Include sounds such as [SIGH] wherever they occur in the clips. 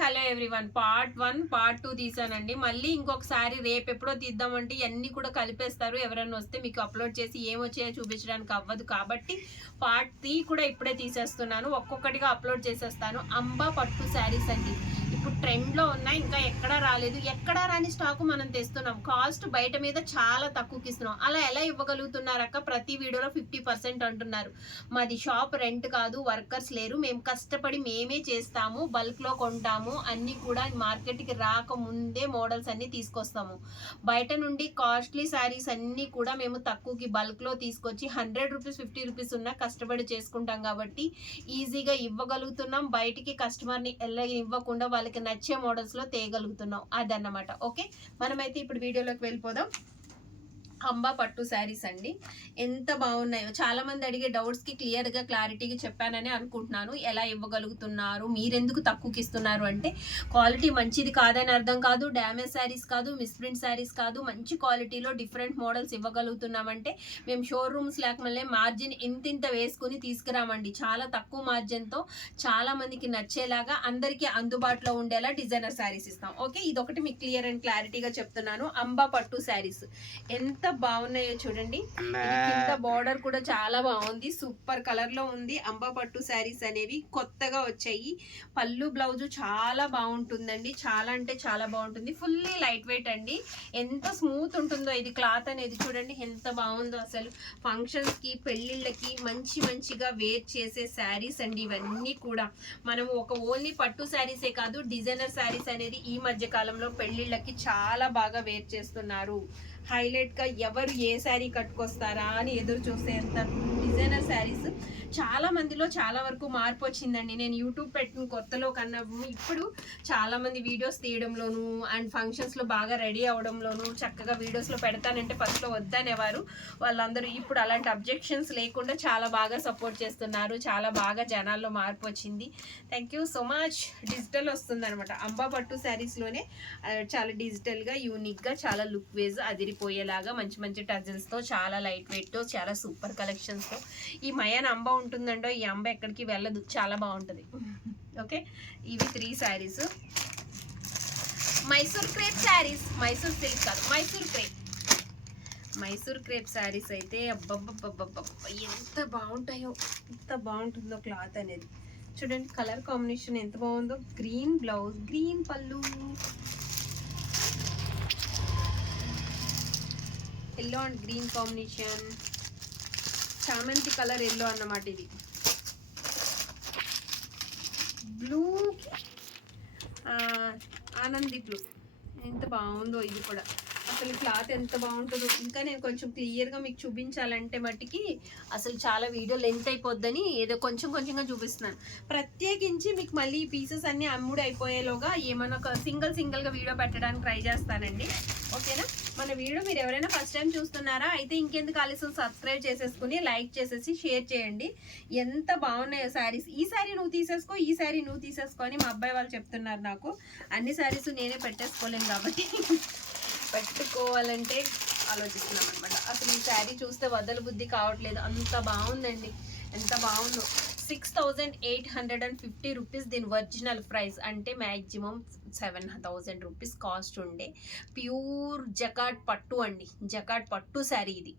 Hello everyone. Part one part two తీసానండి. మళ్ళీ ఇంకొకసారి రేపు ఎప్పుడో తీద్దామంటే ఇవన్నీ కూడా కలిపేస్తారు. ఎవరైనా వస్తే మీకు అప్లోడ్ చేసి ఏమొచ్చాయో చూపించడానికి అవ్వదు కాబట్టి పార్ట్ త్రీ కూడా ఇప్పుడే తీసేస్తున్నాను. ఒక్కొక్కటిగా అప్లోడ్ చేసేస్తాను. అంబా పట్టు శారీస్ అండి. ట్రెండ్లో ఉన్నాయి ఇంకా ఎక్కడా రాలేదు. ఎక్కడా రాని స్టాక్ మనం తెస్తున్నాం. కాస్ట్ బయట మీద చాలా తక్కువకి ఇస్తున్నాం. అలా ఎలా ఇవ్వగలుగుతున్నారక్క ప్రతి వీడియోలో ఫిఫ్టీ పర్సెంట్ అంటున్నారు. మాది షాప్ రెంట్ కాదు వర్కర్స్ లేరు. మేము కష్టపడి మేమే చేస్తాము బల్క్లో కొంటాము. అన్నీ కూడా మార్కెట్కి రాకముందే మోడల్స్ అన్నీ తీసుకొస్తాము. బయట నుండి కాస్ట్లీ శారీస్ అన్నీ కూడా మేము తక్కువకి బల్క్లో తీసుకొచ్చి హండ్రెడ్ రూపీస్ ఫిఫ్టీ రూపీస్ ఉన్న కష్టపడి చేసుకుంటాం కాబట్టి ఈజీగా ఇవ్వగలుగుతున్నాం. బయటికి కస్టమర్ని ఎలా ఇవ్వకుండా వాళ్ళకి నచ్చే మోడల్స్లో తేయగలుగుతున్నాం అదన్నమాట. ఓకే? మనమైతే ఇప్పుడు వీడియోలోకి వెళ్ళిపోదాం. అంబా పట్టు శారీస్ అండి. ఎంత బాగున్నాయో. చాలా మంది అడిగే డౌట్స్కి క్లియర్గా క్లారిటీగా చెప్పానని అనుకుంటున్నాను. ఎలా ఇవ్వగలుగుతున్నారు? మీరెందుకు తక్కువకి ఇస్తున్నారు అంటే క్వాలిటీ మంచిది కాదని అర్థం కాదు. డ్యామేజ్ శారీస్ కాదు మిస్ప్రింట్ శారీస్ కాదు. మంచి క్వాలిటీలో డిఫరెంట్ మోడల్స్ ఇవ్వగలుగుతున్నామంటే మేము షోరూమ్స్ లేకమల్లే మార్జిన్ ఇంతింత వేసుకుని తీసుకురామండి. చాలా తక్కువ మార్జిన్తో చాలా మందికి నచ్చేలాగా అందరికీ అందుబాటులో ఉండేలా డిజైనర్ శారీస్ ఇస్తాం. ఓకే? ఇదొకటి మీకు క్లియర్ అండ్ క్లారిటీగా చెప్తున్నాను. అంబా పట్టు శారీస్. ఎంత బాగున్నాయో చూడండి. కింద బార్డర్ కూడా చాలా బాగుంది. సూపర్ కలర్లో ఉంది. అంబా పట్టు శారీస్ అనేవి కొత్తగా వచ్చాయి. పళ్ళు బ్లౌజ్ చాలా బాగుంటుందండి. చాలా అంటే చాలా బాగుంటుంది. ఫుల్లీ లైట్ వెయిట్ అండి. ఎంత స్మూత్ ఉంటుందో ఇది క్లాత్ అనేది చూడండి. ఎంత బాగుందో అసలు. ఫంక్షన్స్కి పెళ్ళిళ్ళకి మంచి మంచిగా వేర్ చేసే శారీస్ అండి ఇవన్నీ కూడా. మనము ఒక ఓన్లీ పట్టు శారీసే కాదు డిజైనర్ శారీస్ అనేది ఈ మధ్య కాలంలో పెళ్ళిళ్ళకి చాలా బాగా వేర్ చేస్తున్నారు. హైలైట్గా ఎవరు ఏ శారీ కట్టుకొస్తారా అని ఎదురు చూసేంత డిజైనర్ శారీస్ చాలా మందిలో చాలా వరకు మార్పు వచ్చిందండి. నేను యూట్యూబ్ పెట్టిన కొత్తలో కన్నా ఇప్పుడు చాలా మంది వీడియోస్ తీయడంలోను అండ్ ఫంక్షన్స్లో బాగా రెడీ అవడంలోను చక్కగా వీడియోస్లో పెడతానంటే ఫస్ట్లో వద్దనేవారు. వాళ్ళందరూ ఇప్పుడు అలాంటి అబ్జెక్షన్స్ లేకుండా చాలా బాగా సపోర్ట్ చేస్తున్నారు. చాలా బాగా జనాల్లో మార్పు వచ్చింది. Thank you so much. Digital వస్తుంది అనమాట అంబా పట్టు శారీస్లోనే చాలా డిజిటల్గా యూనిక్గా చాలా లుక్ వేజ్ పోయేలాగా మంచి మంచి టజల్స్తో చాలా లైట్ వెయిట్ చాలా సూపర్ కలెక్షన్స్తో ఈ మయాన్ అంబ ఉంటుందండో ఈ అంబ ఎక్కడికి వెళ్ళదు. చాలా బాగుంటుంది. ఓకే? ఇవి three saris Mysore crepe saris Mysore silk కాదు Mysore crepe. Mysore crepe saris అయితే అబ్బబ్బబ్బబ్బబ్బ ఎంత బాగుంటాయో ఎంత బాగుంటుందో క్లాత్ అనేది. చూడండి కలర్ కాంబినేషన్ ఎంత బాగుందో. గ్రీన్ బ్లౌజ్ గ్రీన్ పళ్ళు. ఎల్లో అండ్ గ్రీన్ కాంబినేషన్ చామంతి కలర్ ఎల్లో అన్నమాట ఇది. బ్లూ ఆనంది బ్లూ ఎంత బాగుందో ఇది కూడా. అసలు క్లాత్ ఎంత బాగుంటుందో. ఇంకా నేను కొంచెం క్లియర్గా మీకు చూపించాలంటే మట్టికి అసలు చాలా వీడియో లెంత్ అయిపోద్దని ఏదో కొంచెం కొంచెంగా చూపిస్తున్నాను. ప్రత్యేకించి మీకు మళ్ళీ పీసెస్ అన్నీ అమ్ముడు అయిపోయేలోగా ఏమైనా ఒక సింగిల్ సింగిల్గా వీడియో పెట్టడానికి ట్రై చేస్తానండి. ఓకేనా మన వీడియో మీరు ఎవరైనా ఫస్ట్ టైం చూస్తున్నారా అయితే ఇంకెందుకు ఆలస్యం? సబ్స్క్రైబ్ చేసేసుకుని లైక్ చేసేసి షేర్ చేయండి. ఎంత బాగున్నాయో శారీస్ ఈ శారీ నువ్వు తీసేసుకో ఈ శారీ నువ్వు తీసేసుకో అని మా అబ్బాయి వాళ్ళు చెప్తున్నారు నాకు. అన్ని శారీస్ నేనే పెట్టేసుకోలేను కాబట్టి [LAUGHS] పెట్టుకోవాలంటే ఆలోచిస్తున్నాం అనమాట అసలు ఈ శారీ చూస్తే వదల బుద్ధి కావట్లేదు. అంత బాగుందండి. ఎంత బాగుందో. Six thousand eight hundred and fifty rupees దీని ఒరిజినల్ ప్రైస్ అంటే maximum seven thousand rupees cost ఉండే. ప్యూర్ జకాట్ పట్టు అండి. జకాట్ పట్టు శారీ ఇది.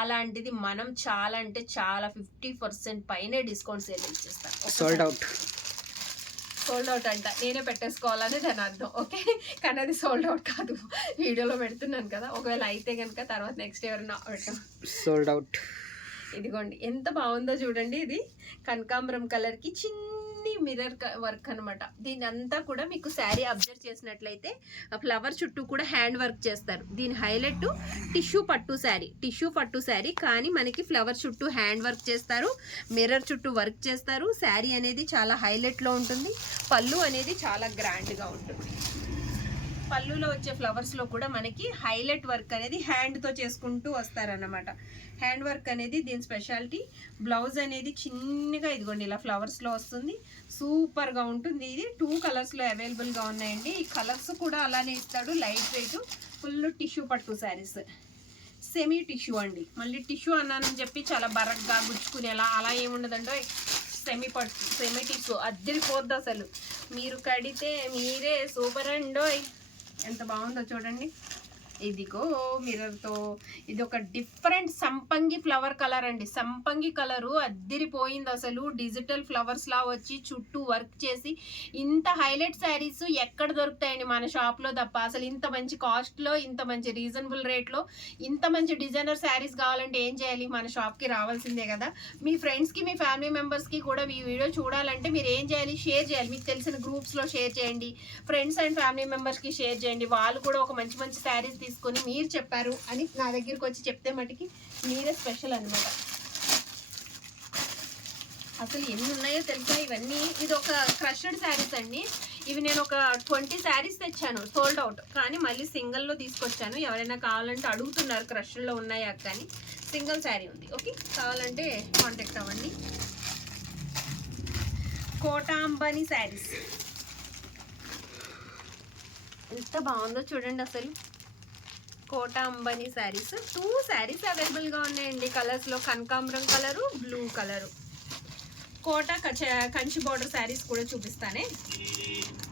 అలాంటిది మనం చాలా అంటే చాలా ఫిఫ్టీ పర్సెంట్ పైనే డిస్కౌంట్ సేల్ ఇచ్చేస్తాం. సోల్డ్ అవుట్ సోల్డ్ అవుట్ అంట. నేనే పెట్టేసుకోవాలని దాని అర్థం. ఓకే? కానీ అది సోల్డ్ అవుట్ కాదు. [LAUGHS] వీడియోలో పెడుతున్నాను కదా. ఒకవేళ అయితే కనుక తర్వాత నెక్స్ట్ ఎవరైనా సోల్డ్ అవుట్ ఇదిగోండి ఎంత బాగుందో చూడండి ఇది. కనకాంబరం కలర్కి చిన్ని మిర్రర్ వర్క్ అన్నమాట. దీని అంతా కూడా మీకు శారీ అబ్జర్వ్ చేసినట్లయితే ఫ్లవర్ చుట్టూ కూడా హ్యాండ్ వర్క్ చేస్తారు. దీని హైలైట్ టిష్యూ పట్టు శారీ. టిష్యూ పట్టు శారీ కానీ మనకి ఫ్లవర్ చుట్టూ హ్యాండ్ వర్క్ చేస్తారు మిర్రర్ చుట్టూ వర్క్ చేస్తారు. శారీ అనేది చాలా హైలైట్లో ఉంటుంది పళ్ళు అనేది చాలా గ్రాండ్గా ఉంటుంది. పళ్ళులో వచ్చే ఫ్లవర్స్లో కూడా మనకి హైలైట్ వర్క్ అనేది హ్యాండ్తో చేసుకుంటూ వస్తారన్నమాట. హ్యాండ్ వర్క్ అనేది దీని స్పెషాలిటీ బ్లౌజ్ అనేది చిన్నగా ఇదిగోండి ఇలా ఫ్లవర్స్లో వస్తుంది. సూపర్గా ఉంటుంది. ఇది టూ కలర్స్లో అవైలబుల్గా ఉన్నాయండి. ఈ కలర్స్ కూడా అలానే ఇస్తాడు. లైట్ వెయిట్ ఫుల్ టిష్యూ పట్టు శారీస్ సెమీ టిష్యూ అండి. మళ్ళీ టిష్యూ అన్నానని చెప్పి చాలా బరగ్గా గుచ్చుకునేలా అలా ఏముండదండో. సెమీ పట్టు సెమీ టిష్యూ అద్దరిపోద్ది అసలు. మీరు కడితే మీరే సూపర్ అండోయ్. ఎంత బాగుందో చూడండి. ఇదిగో మిర్రర్తో ఇది ఒక డిఫరెంట్ సంపంగి ఫ్లవర్ కలర్ అండి. సంపంగి కలరు అద్దిరిపోయింది అసలు. డిజిటల్ ఫ్లవర్స్ లా వచ్చి చుట్టూ వర్క్ చేసి ఇంత హైలైట్ శారీస్ ఎక్కడ దొరుకుతాయండి మన షాప్లో తప్ప? అసలు ఇంత మంచి కాస్ట్లో ఇంత మంచి రీజనబుల్ రేట్లో ఇంత మంచి డిజైనర్ శారీస్ కావాలంటే ఏం చేయాలి? మన షాప్కి రావాల్సిందే కదా. మీ ఫ్రెండ్స్కి మీ ఫ్యామిలీ మెంబర్స్కి కూడా మీ వీడియో చూడాలంటే మీరు ఏం చేయాలి? షేర్ చేయాలి. మీకు తెలిసిన గ్రూప్స్లో షేర్ చేయండి. ఫ్రెండ్స్ అండ్ ఫ్యామిలీ మెంబర్స్కి షేర్ చేయండి. వాళ్ళు కూడా ఒక మంచి మంచి శారీస్ తీసుకొని మీరు చెప్పారు అని నా దగ్గరికి వచ్చి చెప్తే మటుకి మీరే స్పెషల్ అనమాట అసలు ఎన్ని ఉన్నాయో తెలుసా? ఇవన్నీ ఇది ఒక క్రషడ్ శారీస్ అండి. ఇవి నేను ఒక ట్వంటీ శారీస్ తెచ్చాను సోల్డ్ అవుట్ కానీ మళ్ళీ సింగిల్లో తీసుకొచ్చాను. ఎవరైనా కావాలంటే అడుగుతున్నారు క్రష్లో ఉన్నాయా కానీ సింగిల్ శారీ ఉంది. ఓకే? కావాలంటే కాంటాక్ట్ అవ్వండి. కోటాంబని శారీస్ ఎంత బాగుందో చూడండి అసలు. కోటా అంబని శారీస్. టూ శారీస్ అవైలబుల్గా ఉన్నాయండి. కలర్స్లో కనకాంబరం కలరు బ్లూ కలరు కోట కచ కంచి బార్డర్ శారీస్ కూడా చూపిస్తానే.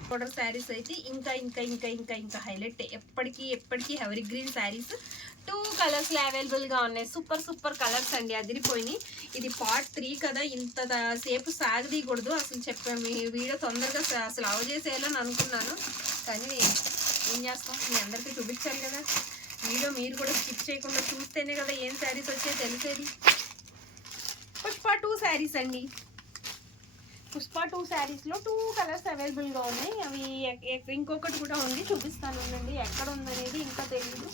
బార్డర్ శారీస్ అయితే ఇంకా ఇంకా ఇంకా ఇంకా ఇంకా హైలైట్ ఎప్పటికీ ఎప్పటికీ ఎవరి గ్రీన్ శారీస్ టూ కలర్స్లో అవైలబుల్గా ఉన్నాయి. సూపర్ సూపర్ కలర్స్ అండి. అదిరిపోయినాయి. ఇది పార్ట్ త్రీ కదా. ఇంత సేపు సాగదీయకూడదు. అసలు చెప్పాము మీ వీడియో తొందరగా అసలు అవ చేసేయాలని అనుకున్నాను. కానీ ఏం చేస్తాం? మీ అందరికీ చూపించాలి కదా. వీడియో మీరు కూడా స్కిప్ చేయకుండా చూస్తేనే కదా ఏం శారీస్ వచ్చాయో తెలిసేది. పుష్ప టూ శారీస్ అండి. పుష్ప టూ శారీస్లో టూ కలర్స్ అవైలబుల్గా ఉన్నాయి. అవి ఎక్- ఇంకొకటి కూడా ఉంది. చూపిస్తాను ఉండండి. ఎక్కడ ఉందనేది ఇంకా తెలియదు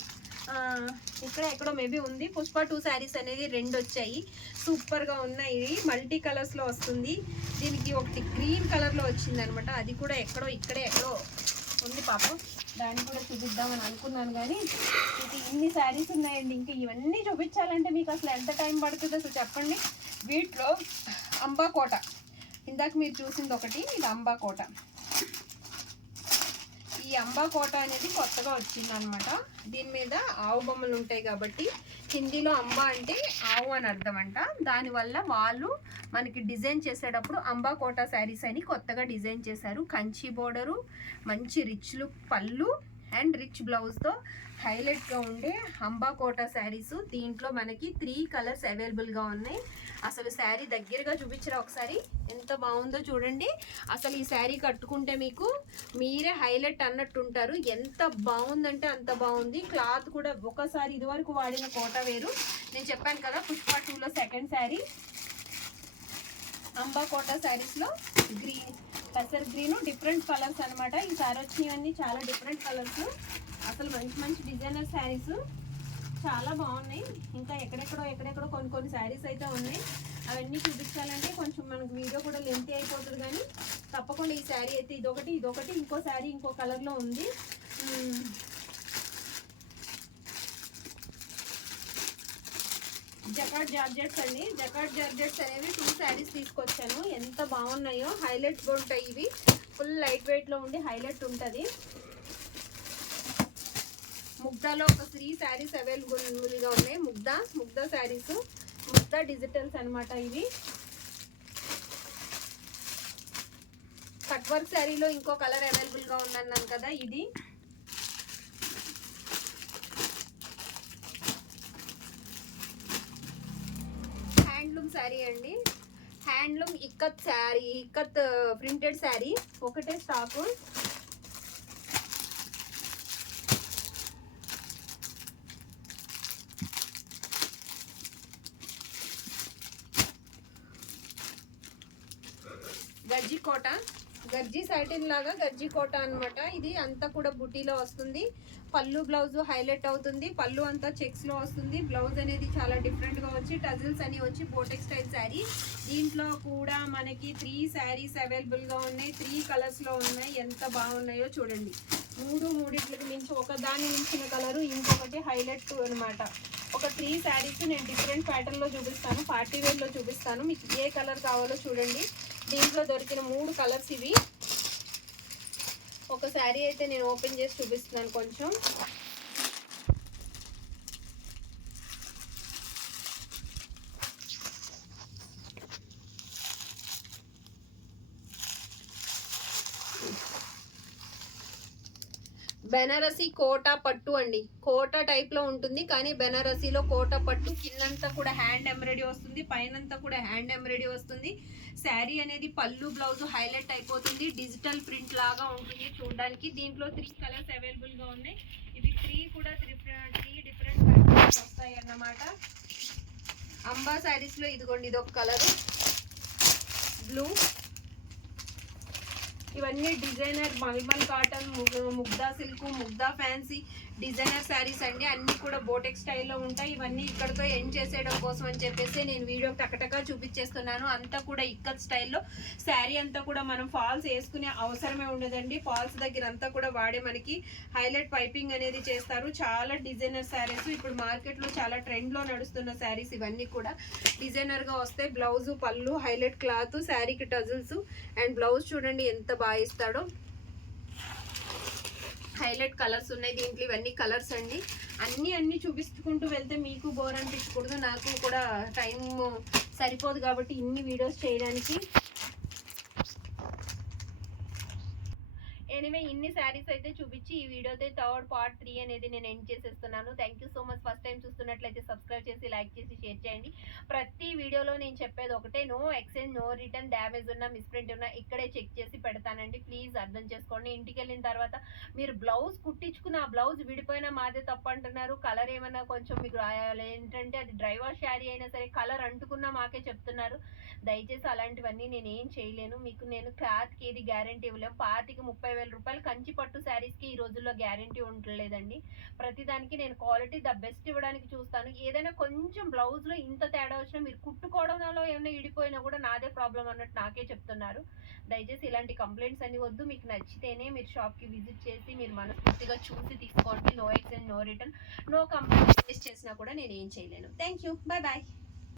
ఇక్కడ ఎక్కడో మేబీ ఉంది. పుష్ప టూ శారీస్ అనేది రెండు వచ్చాయి. సూపర్గా ఉన్నాయి. మల్టీ కలర్స్లో వస్తుంది. దీనికి ఒకటి గ్రీన్ కలర్లో వచ్చింది అనమాట అది కూడా ఎక్కడో ఇక్కడే ఎక్కడో ఉంది పాపం. దాన్ని కూడా చూపిద్దామని అనుకున్నాను కానీ ఇది ఇన్ని శారీస్ ఉన్నాయండి. ఇంకా ఇవన్నీ చూపించాలంటే మీకు అసలు ఎంత టైం పడుతుందో అసలు చెప్పండి. వీటిలో అంబాకోట ఇందాక మీరు చూసింది ఒకటి ఇది అంబాకోట ఈ అంబాకోట అనేది కొత్తగా వచ్చింది అనమాట దీని మీద ఆవు బొమ్మలు ఉంటాయి కాబట్టి హిందీలో అంబా అంటే ఆవు అని అర్థం అంట దానివల్ల వాళ్ళు మనకి డిజైన్ చేసేటప్పుడు అంబా కోటా శారీస్ అని కొత్తగా డిజైన్ చేశారు. కంచి బోర్డరు మంచి రిచ్ లుక్ పళ్ళు అండ్ రిచ్ బ్లౌజ్తో హైలైట్గా ఉండే అంబా కోటా శారీస్. దీంట్లో మనకి త్రీ కలర్స్ అవైలబుల్గా ఉన్నాయి. అసలు శారీ దగ్గరగా చూపించరా ఒకసారి? ఎంత బాగుందో చూడండి. అసలు ఈ శారీ కట్టుకుంటే మీకు మీరే హైలైట్ అన్నట్టు ఉంటారు. ఎంత బాగుందంటే అంత బాగుంది. క్లాత్ కూడా ఒకసారి ఇదివరకు వాడిన కోట వేరు. నేను చెప్పాను కదా పుష్ప టూలో సెకండ్ శారీ. అంబా కోట శారీస్లో గ్రీన్ పెసర్ గ్రీన్ డిఫరెంట్ కలర్స్ అనమాట ఈ సారీ వచ్చినవన్నీ చాలా డిఫరెంట్ కలర్స్ అసలు మంచి మంచి డిజైనర్ శారీస్ చాలా బాగున్నాయి. ఇంకా ఎక్కడెక్కడో ఎక్కడెక్కడో కొన్ని కొన్ని శారీస్ అయితే ఉన్నాయి. అవన్నీ చూపించాలంటే కొంచెం మనకు వీడియో కూడా లెంతీ అయిపోతుంది కానీ తప్పకుండా ఈ శారీ అయితే ఇదొకటి ఇదొకటి ఇంకో శారీ ఇంకో కలర్లో ఉంది. జకాట్ జార్జెట్స్ అండి. జకాట్ జార్జెట్స్ అనేవి టూ శారీస్ తీసుకొచ్చాను. ఎంత బాగున్నాయో. హైలైట్ కూడా ఉంటాయి ఇవి. ఫుల్ లైట్ వెయిట్లో ఉండి హైలైట్ ఉంటుంది. ముగ్ధాలో ఒక త్రీ శారీస్ అవైలబుల్గా ఉన్నాయి. ముగ్ధా ముగ్ధా శారీస్ ముగ్ధా డిజిటల్స్ అన్నమాట ఇవి. కట్ వర్క్ శారీలో ఇంకో కలర్ అవైలబుల్గా ఉందన్నాను కదా ఇది హ్యాండ్లూమ్ శారీ అండి. Handloom ikat sari ikat printed sari. ఒకటే స్టాకు. గజ్జి కోట. గర్జీ సాటిన్ లాగా గర్జీ కోట అన్నమాట. ఇది అంతా కూడా బుటీలో వస్తుంది. పళ్ళు బ్లౌజ్ హైలైట్ అవుతుంది. పళ్ళు అంతా చెక్స్లో వస్తుంది. బ్లౌజ్ అనేది చాలా డిఫరెంట్గా వచ్చి టజిల్స్ అని వచ్చి బోటెక్ స్టైల్ శారీ దీంట్లో కూడా మనకి త్రీ శారీస్ అవైలబుల్గా ఉన్నాయి. త్రీ కలర్స్లో ఉన్నాయి. ఎంత బాగున్నాయో చూడండి. మూడు మూడింటికి మించి ఒక దాని మించిన కలరు ఇంకొకటి హైలైట్ అన్నమాట. ఒక త్రీ శారీస్ నేను డిఫరెంట్ ప్యాటర్న్లో చూపిస్తాను. పార్టీ వేర్లో చూపిస్తాను. మీకు ఏ కలర్ కావాలో చూడండి. దీంట్లో దొరికిన మూడు కలర్స్ ఇవి. ఒక శారీ అయితే నేను ఓపెన్ చేసి చూపిస్తున్నాను కొంచెం. బెనారసీ కోటా పట్టు అండి. కోటా టైప్లో ఉంటుంది కానీ బెనారసీలో కోటా పట్టు కిందంతా కూడా హ్యాండ్ ఎంబ్రాయిడరీ వస్తుంది పైనంతా కూడా హ్యాండ్ ఎంబ్రాయిడరీ వస్తుంది. శారీ అనేది పళ్ళు బ్లౌజ్ హైలైట్ అయిపోతుంది. డిజిటల్ ప్రింట్ లాగా ఉంటుంది చూడడానికి. దీంట్లో త్రీ కలర్స్ అవైలబుల్గా ఉన్నాయి. ఇవి త్రీ కూడా త్రీ త్రీ డిఫరెంట్ ప్యాటర్న్స్ వస్తాయి అన్నమాట. అంబా శారీస్లో ఇదిగోండి ఇది ఒక కలర్. బ్లూ ఇవన్నీ designer mulmul cotton Mugdha silk Mugdha fancy designer saris అండి. అన్ని కూడా బోటెక్ స్టైల్లో ఉంటాయి. ఇవన్నీ ఇక్కడతో ఎండ్ చేసేయడం కోసం అని చెప్పేసి నేను వీడియో టకటకా చూపించేస్తున్నాను. అంతా కూడా ఇక్కత్ స్టైల్లో. శారీ అంతా కూడా మనం ఫాల్స్ వేసుకునే అవసరమే ఉండదండి. ఫాల్స్ దగ్గర అంతా కూడా వాడే మనకి హైలైట్ పైపింగ్ అనేది చేస్తారు. చాలా డిజైనర్ శారీస్. ఇప్పుడు మార్కెట్లో చాలా ట్రెండ్లో నడుస్తున్న శారీస్ ఇవన్నీ కూడా డిజైనర్గా వస్తాయి బ్లౌజు పళ్ళు హైలైట్ క్లాత్ శారీకి టజిల్స్ అండ్ బ్లౌజ్ చూడండి ఎంత బాగా ఇస్తాడు హైలైట్ కలర్స్ ఉన్నాయి దీంట్లో ఇవన్నీ కలర్స్ అండి. అన్నీ అన్నీ చూపించుకుంటూ వెళ్తే మీకు బోర్ అనిపించకూడదు. నాకు కూడా టైం సరిపోదు కాబట్టి ఇన్ని వీడియోస్ చేయడానికి ఎనివే ఇన్ని శారీస్ అయితే చూపించి ఈ వీడియోతో థర్డ్ పార్ట్ త్రీ అనేది నేను ఎండ్ చేసేస్తున్నాను. Thank you so much first time చూస్తున్నట్లయితే సబ్స్క్రైబ్ చేసి లైక్ చేసి షేర్ చేయండి. ప్రతి వీడియోలో నేను చెప్పేది ఒకటే no exchange no return damage ఉన్నా మిస్ప్రింట్ ఉన్నా ఇక్కడే చెక్ చేసి పెడతానండి. ప్లీజ్ అర్థం చేసుకోండి. ఇంటికి వెళ్ళిన తర్వాత మీరు బ్లౌజ్ కుట్టించుకున్న ఆ బ్లౌజ్ విడిపోయినా మాదే తప్పు అంటున్నారు. కలర్ ఏమైనా కొంచెం మీకు రాయాలి. ఏంటంటే అది డ్రైవర్ శారీ అయినా సరే కలర్ అంటుకున్నా మాకే చెప్తున్నారు. దయచేసి అలాంటివన్నీ నేను ఏం చేయలేను. మీకు నేను క్లాత్కి ఏది గ్యారంటీ ఇవ్వలేము పాతికి ముప్పై వేల రూపాయలు కంచి పట్టు శారీస్కి ఈ రోజుల్లో గ్యారంటీ ఉండలేదండి. ప్రతిదానికి నేను క్వాలిటీ ద బెస్ట్ ఇవ్వడానికి చూస్తాను. ఏదైనా కొంచెం బ్లౌజ్లో ఇంత తేడా వచ్చినా మీరు కుట్టుకోవడంలో ఏమైనా ఇడిపోయినా కూడా నాదే ప్రాబ్లం అన్నట్టు నాకే చెప్తున్నారు. దయచేసి ఇలాంటి కంప్లైంట్స్ అన్ని వద్దు. మీకు నచ్చితేనే మీరు షాప్కి విజిట్ చేసి మీరు మనస్ఫూర్తిగా చూసి తీసుకోండి. No exchange no return. No complaint చేసినా కూడా నేను ఏం చేయలేను. Thank you bye bye.